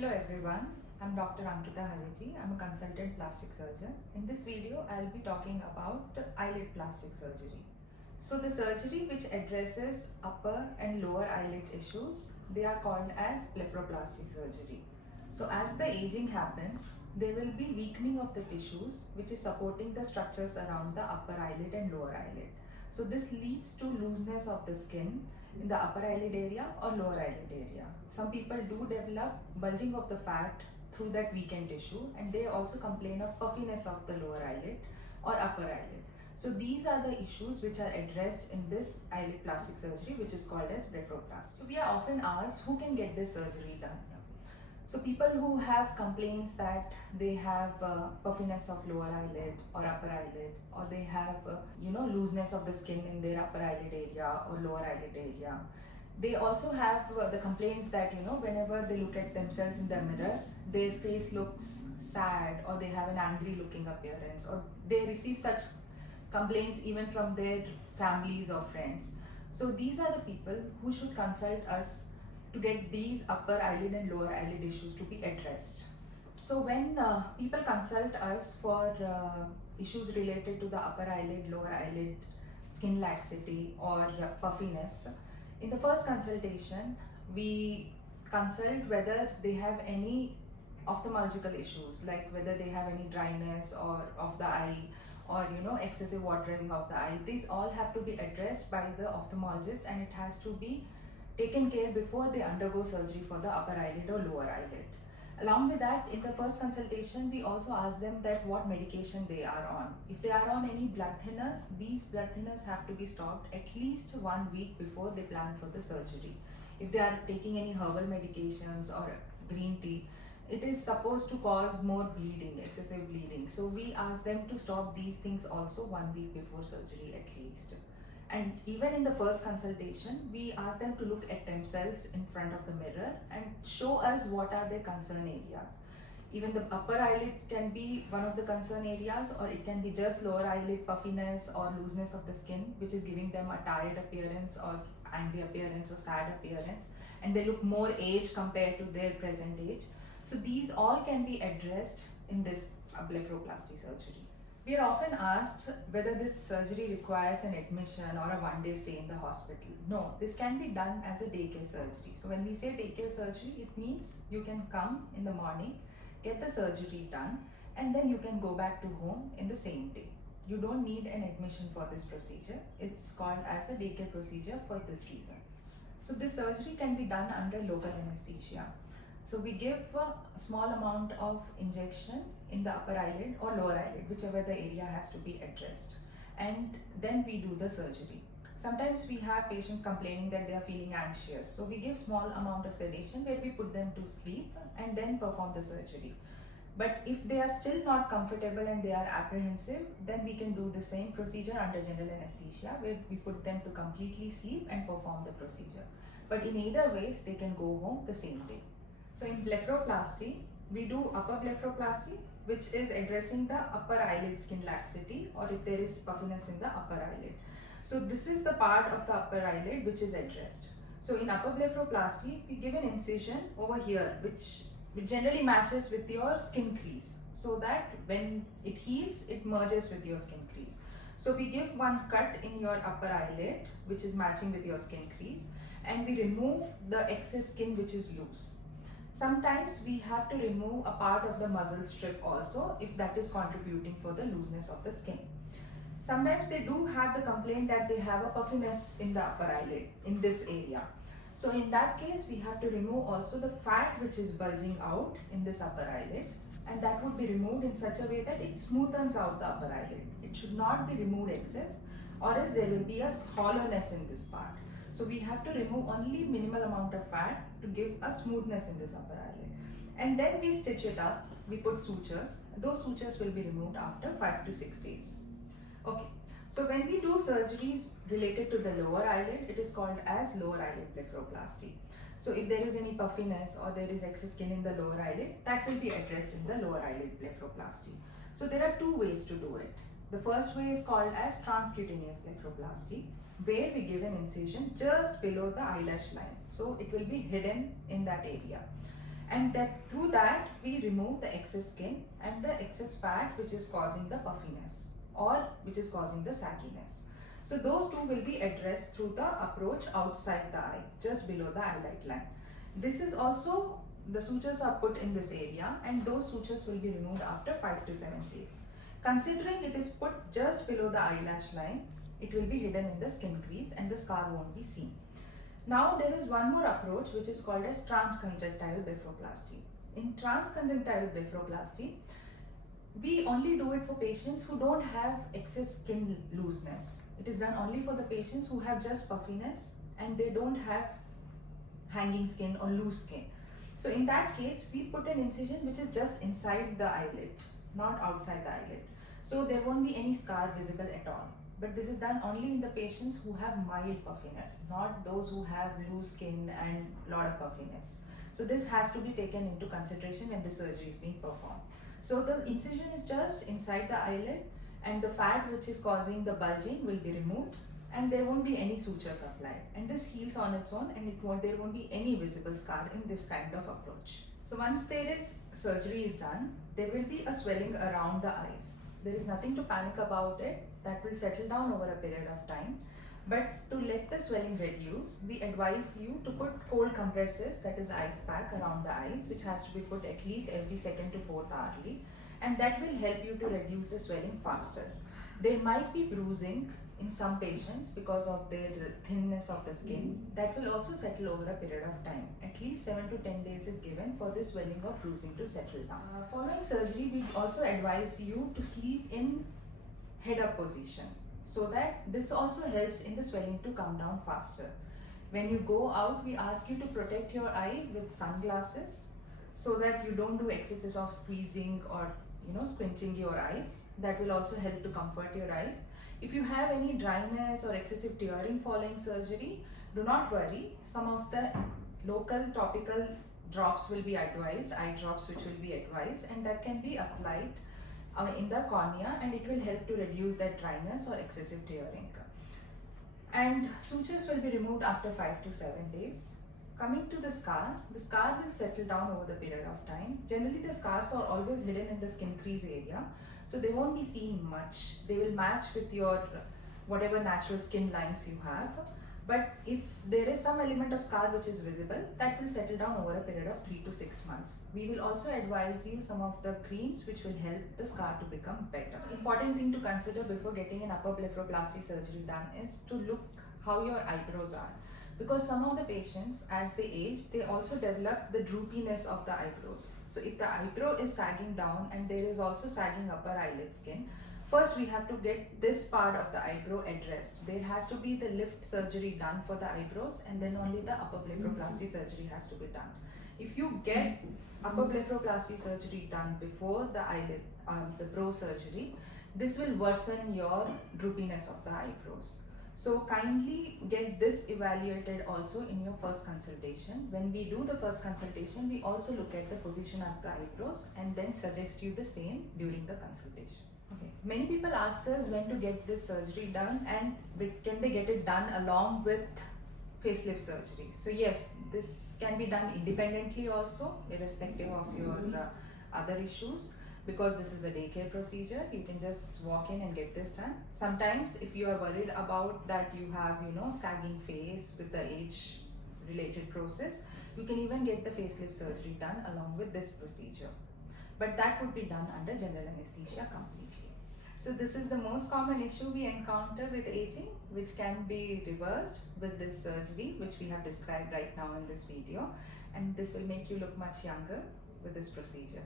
Hello everyone, I'm Dr. Ankita Harijee. I'm a consultant plastic surgeon. In this video, I'll be talking about eyelid plastic surgery. So the surgery which addresses upper and lower eyelid issues, they are called as blepharoplasty surgery. So as the aging happens, there will be weakening of the tissues which is supporting the structures around the upper eyelid and lower eyelid. So this leads to looseness of the skin in the upper eyelid area or lower eyelid area. Some people do develop bulging of the fat through that weakened tissue, and they also complain of puffiness of the lower eyelid or upper eyelid. So these are the issues which are addressed in this eyelid plastic surgery, which is called as blepharoplasty. So we are often asked who can get this surgery done. So people who have complaints that they have puffiness of lower eyelid or upper eyelid, or they have looseness of the skin in their upper eyelid area or lower eyelid area. They also have the complaints that whenever they look at themselves in the mirror, their face looks sad, or they have an angry looking appearance, or they receive such complaints even from their families or friends. So these are the people who should consult us to get these upper eyelid and lower eyelid issues to be addressed. So when people consult us for issues related to the upper eyelid, lower eyelid, skin laxity or puffiness, in the first consultation, we consult whether they have any ophthalmological issues, like whether they have any dryness or of the eye, or excessive watering of the eye. These all have to be addressed by the ophthalmologist, and it has to be taken care before they undergo surgery for the upper eyelid or lower eyelid. Along with that, in the first consultation, we also ask them that what medication they are on. If they are on any blood thinners, these blood thinners have to be stopped at least 1 week before they plan for the surgery. If they are taking any herbal medications or green tea, it is supposed to cause more bleeding, excessive bleeding. So we ask them to stop these things also 1 week before surgery at least. And even in the first consultation, we ask them to look at themselves in front of the mirror and show us what are their concern areas. Even the upper eyelid can be one of the concern areas, or it can be just lower eyelid puffiness or looseness of the skin, which is giving them a tired appearance or angry appearance or sad appearance, and they look more aged compared to their present age. So these all can be addressed in this blepharoplasty surgery. We are often asked whether this surgery requires an admission or a one-day stay in the hospital. No, this can be done as a daycare surgery. So when we say daycare surgery, it means you can come in the morning, get the surgery done, and then you can go back to home in the same day. You don't need an admission for this procedure. It's called as a daycare procedure for this reason. So this surgery can be done under local anesthesia. So we give a small amount of injection in the upper eyelid or lower eyelid, whichever the area has to be addressed, and then we do the surgery. Sometimes we have patients complaining that they are feeling anxious, so we give small amount of sedation where we put them to sleep and then perform the surgery. But if they are still not comfortable and they are apprehensive, then we can do the same procedure under general anesthesia, where we put them to completely sleep and perform the procedure. But in either ways, they can go home the same day. So in blepharoplasty, we do upper blepharoplasty, which is addressing the upper eyelid skin laxity, or if there is puffiness in the upper eyelid. So this is the part of the upper eyelid which is addressed. So in upper blepharoplasty, we give an incision over here, which generally matches with your skin crease, so that when it heals, it merges with your skin crease. So we give one cut in your upper eyelid, which is matching with your skin crease, and we remove the excess skin which is loose. Sometimes we have to remove a part of the muzzle strip also, if that is contributing for the looseness of the skin. Sometimes they do have the complaint that they have a puffiness in the upper eyelid in this area. So in that case, we have to remove also the fat which is bulging out in this upper eyelid, and that would be removed in such a way that it smoothens out the upper eyelid. It should not be removed excess, or else there will be a hollowness in this part. So we have to remove only minimal amount of fat to give a smoothness in this upper eyelid. And then we stitch it up, we put sutures. Those sutures will be removed after 5 to 6 days. Okay, so when we do surgeries related to the lower eyelid, it is called as lower eyelid blepharoplasty. So if there is any puffiness or there is excess skin in the lower eyelid, that will be addressed in the lower eyelid blepharoplasty. So there are two ways to do it. The first way is called as transcutaneous blepharoplasty, where we give an incision just below the eyelash line. So it will be hidden in that area. and that through that we remove the excess skin and the excess fat which is causing the puffiness or which is causing the sagginess. So those two will be addressed through the approach outside the eye, just below the eyelid line. This is also, the sutures are put in this area and those sutures will be removed after 5 to 7 days. Considering it is put just below the eyelash line, it will be hidden in the skin crease and the scar won't be seen. Now there is one more approach which is called as transconjunctival blepharoplasty. In transconjunctival blepharoplasty, we only do it for patients who don't have excess skin looseness. It is done only for the patients who have just puffiness and they don't have hanging skin or loose skin. So in that case, we put an incision which is just inside the eyelid, not outside the eyelid. So there won't be any scar visible at all. But this is done only in the patients who have mild puffiness, not those who have loose skin and lot of puffiness. So this has to be taken into consideration when the surgery is being performed. So the incision is just inside the eyelid and the fat which is causing the bulging will be removed and there won't be any sutures applied, and this heals on its own and there won't be any visible scar in this kind of approach. So once surgery is done, there will be a swelling around the eyes. There is nothing to panic about it, that will settle down over a period of time. But to let the swelling reduce, we advise you to put cold compresses, that is ice pack, around the eyes, which has to be put at least every 2nd to 4th hourly, and that will help you to reduce the swelling faster. There might be bruising in some patients because of their thinness of the skin. That will also settle over a period of time. At least 7 to 10 days is given for this swelling or bruising to settle down. Following surgery, we also advise you to sleep in head up position, so that this also helps in the swelling to come down faster. When you go out, we ask you to protect your eye with sunglasses so that you don't do excessive of squeezing or squinting your eyes. That will also help to comfort your eyes. If you have any dryness or excessive tearing following surgery, do not worry. Some of the local topical drops will be advised, eye drops which will be advised, and that can be applied in the cornea, and it will help to reduce that dryness or excessive tearing. And sutures will be removed after 5 to 7 days. Coming to the scar will settle down over the period of time. Generally, the scars are always hidden in the skin crease area, so they won't be seen much. They will match with your whatever natural skin lines you have. But if there is some element of scar which is visible, that will settle down over a period of 3 to 6 months. We will also advise you some of the creams which will help the scar to become better. Important thing to consider before getting an upper blepharoplasty surgery done is to look how your eyebrows are. Because some of the patients, as they age, they also develop the droopiness of the eyebrows. So if the eyebrow is sagging down and there is also sagging upper eyelid skin, first we have to get this part of the eyebrow addressed. There has to be the lift surgery done for the eyebrows, and then only the upper blepharoplasty surgery has to be done. If you get upper blepharoplasty surgery done before the eyelid, the brow surgery, this will worsen your droopiness of the eyebrows. So kindly get this evaluated also in your first consultation. When we do the first consultation, we also look at the position of the eyebrows and then suggest you the same during the consultation. Okay. Many people ask us when to get this surgery done and can they get it done along with facelift surgery. So yes, this can be done independently also, irrespective of your other issues. Because this is a daycare procedure, you can just walk in and get this done. Sometimes if you are worried about that you have sagging face with the age related process, you can even get the facelift surgery done along with this procedure. But that would be done under general anesthesia completely. So this is the most common issue we encounter with aging, which can be reversed with this surgery, which we have described right now in this video. And this will make you look much younger with this procedure.